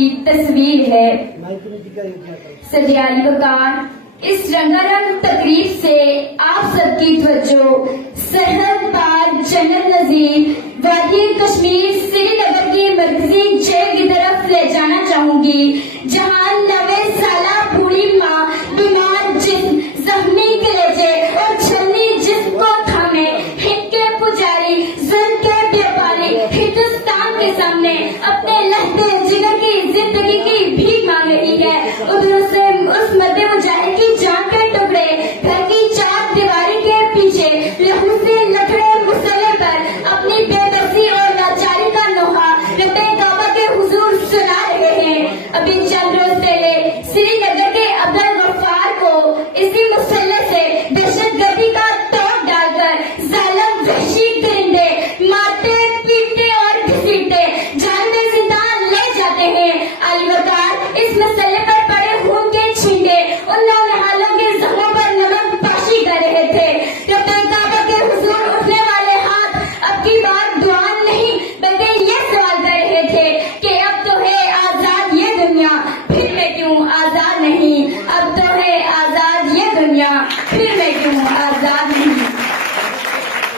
کی تصویر ہے۔ سجیالی وقار، اس رنگا رنگ تقریب سے آپ سب کی توجہ سرحد پار جنت نظیر وادی کشمیر سری نگر کی مرکزی جیل کی طرف لے جانا چاہوں گی، جہاں 9 سالہ بوڑھی ماں بیمار جسم، زخمی کلیجے اور چھلنی جسم کو تھامے ہند کے پجاری، ظلم کے بیپاری ہندوستان کے سامنے اپنے لہتے جگر کی زندگی کی بھیک مانگ رہی ہے۔ ادھر سے اس مدے مجاہد کی جان کے ٹکڑے گھر کی 4 دیواری کے پیچھے لہو سے لکڑے مسلح پر اپنی بے بسی اور لاچاری کا نوحہ رب کعبہ کے حضور سنا رہے ہیں۔ ابھی چند روز پہلے سری نگر کے عبدالغفار کو اسی مسلح سے دہشت گردی کا توڑ ڈال کر ظالم وحشی درندے مارتے پیٹتے اور گھسیٹتے جان میں زندہ لے جاتے ہیں۔ علی وقار اس مسلح پر پڑے خون کے چھینٹے ان نونہالوں کے زخموں پر نمک پاشی کر رہے تھے۔ رب کعبہ کے حضور اٹھنے والے ہاتھ اب کی بار دعا نہیں بلکہ یہ سوال کر رہے تھے کہ اب تو ہے آزاد یہ دنیا، پھر میں کیوں آزاد نہیں؟ اب تو ہے آزاد یہ دنیا، پھر میں کیوں آزاد نہیں؟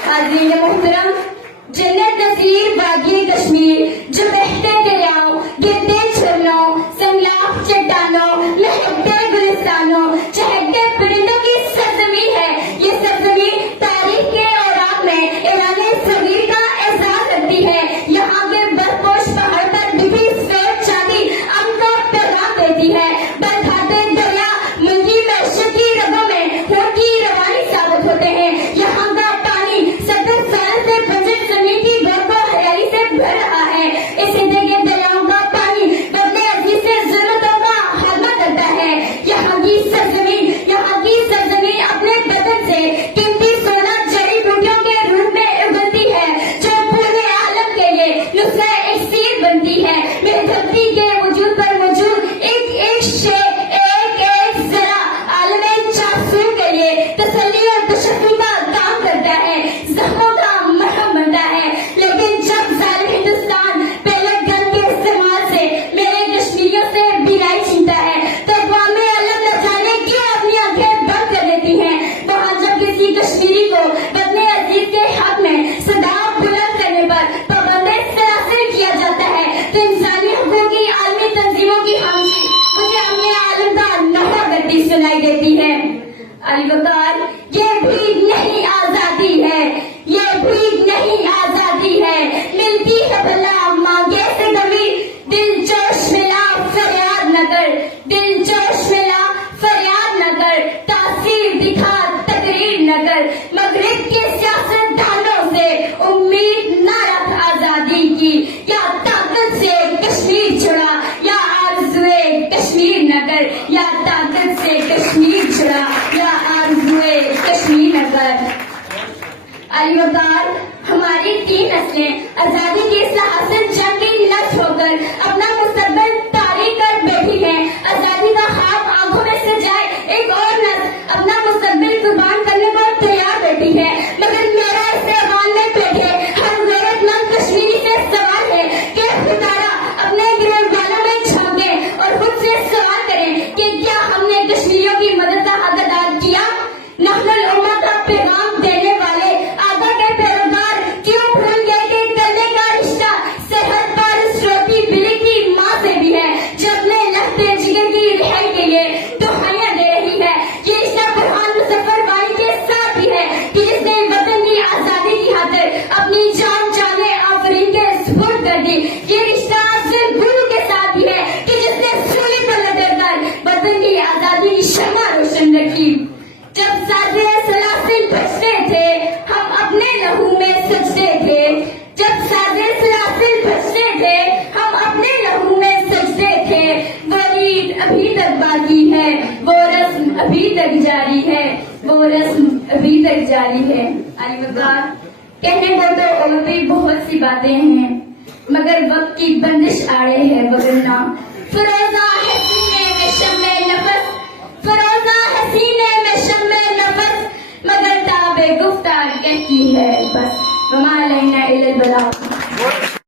حاضرین محترم، جنت نظیر وادی کشمیر جو بہتے دریاؤں، گرتے جھرنوں، سنگلاخ چٹانوں، مہکتے گلستانوں، چہکتے پرندوں کی سرزمین ہے، یہ سرزمین تاریخ کے اوراق میں ایران صغیر کا احساس رکھتی ہے۔ یہاں کے برفپوش پہاڑ پر ڈبی سفید چاندی امن کا پیغام دیتی ہے۔ برکھاتے دریا ملکی معیشت کی رگوں میں خون کی روانی ثابت ہوتے ہیں۔ یہاں کا پانی 70 سال سے بنجر زمین کی گود کو ہریالی سے بھر رہا ہے۔ اس ہند کے دریاؤں کا پانی اپنے عزیز سے ضرورتوں کا خاتمہ کرتا ہے۔ یہاں کی سرزمین اپنے بدن سے قیمتی سونا جڑی بوٹیوں کے روپ میں اگلتی ہے جو پورے عالم کے لیے نسخہ اکسیر بنتی ہے۔ میری دھرتی کے وجود پر موجود ایک شے، ایک ذرا عالم چاسو کے لیے تسلی اور تشفی کا کام کرتا ہے، زخموں کا مرہم بنتا ہے۔ لیکن جب ظالم ہندوستان پیلٹ گن کے استعمال سے میرے کشمیریوں سے بینائی چھینتا ہے تو اقوام عالم نہ جانے کیوں اپنی آنکھیں بند کر لیتی ہیں۔ وہاں جب کسی کشمیری کو اپنے عزیز کے حق میں صدا بلند کرنے پر پابند سلاسل کیا جاتا ہے تو انسانی حقوق کی عالمی تنظیموں کی خاموشی مجھے اپنے عالم کا نعرہ کرتی سنائی دیتی ہے۔ علی وقار، یہ بھی نہیں آزادی ہے، یہ بھی نہیں آزادی ہے، ملتی ہے بھلا مانگے سے کبھی، دل جوش ملا فریاد نہ کر، دل جوش ملا فریاد نہ کر، تاثیر دکھا تقریر نہ کر، مغرب کے سیاست دانوں سے امید نہ رکھ آزادی کی، یا طاقت سے کشمیر چھڑا یا آرزوئے کشمیر نہ کر، یا طاقت سے کشمیر چھڑا یا آرزوئے کشمیر نہ کر۔ علی وقار، ہماری 3 نسلیں آزادی کی اس حاصل جنگ کی لت ہو کر اپنا مستقبل تاریخ کر بیٹھی ہیں۔ آزادی کا خواب آنکھوں میں سجائے ایک اور نسل اپنا مستقبل قربان کرنے پر تیار بیٹھی ہے، مگر میرا اس ایوان میں بیٹھے ہر غیرت مند کشمیری سے سوال ہے کہ خدارا اپنے گریبانوں میں جھانکے اور خود سے سوال کریں کہ کیا ہم نے کشمیریوں کی مدد کا حق ادا کیا؟ نحن الامہ کا پیغام دینے والے آقا کے پیروکار کیوں بھول گئے کہ کرنے کا رشتہ سرحد پر سروتی بلی کی ماں سے بھی ہے جو اپنے لہتے جگر کی رہائی کے لیے دہائیاں دے رہی ہے۔ یہ رشتہ برہان مظفر بانی کے ساتھ بھی ہے کہ جس نے وطن کی آزادی کی خاطر اپنی جان جانے آفرین کے سپرد کر دی۔ یہ رشتہ افضل گرو کے ساتھ بھی ہے کہ جس نے سولی پر لگڑ کر وطن کی آزادی کی شمع روشن رکھی۔ جب سازے سلاسل بجتے تھے ہم اپنے لہو میں سجتے تھے، جب سازے سلاسل بجتے تھے ہم اپنے لہو میں سجتے تھے، وہ عید ابھی تک باقی ہے، وہ رسم ابھی تک جاری ہے، وہ رسم ابھی تک جاری ہے۔ علی وقار، کہنے کو تو اور بھی بہت سی باتیں ہیں مگر وقت کی بندش آڑے ہے وگرنہ فروزہ حسینے میں شمع نفس، فروزہ حسینے میں شمع نفس، مگر تاب گفتار کہتی ہے بس وما علینا الا البلاغ۔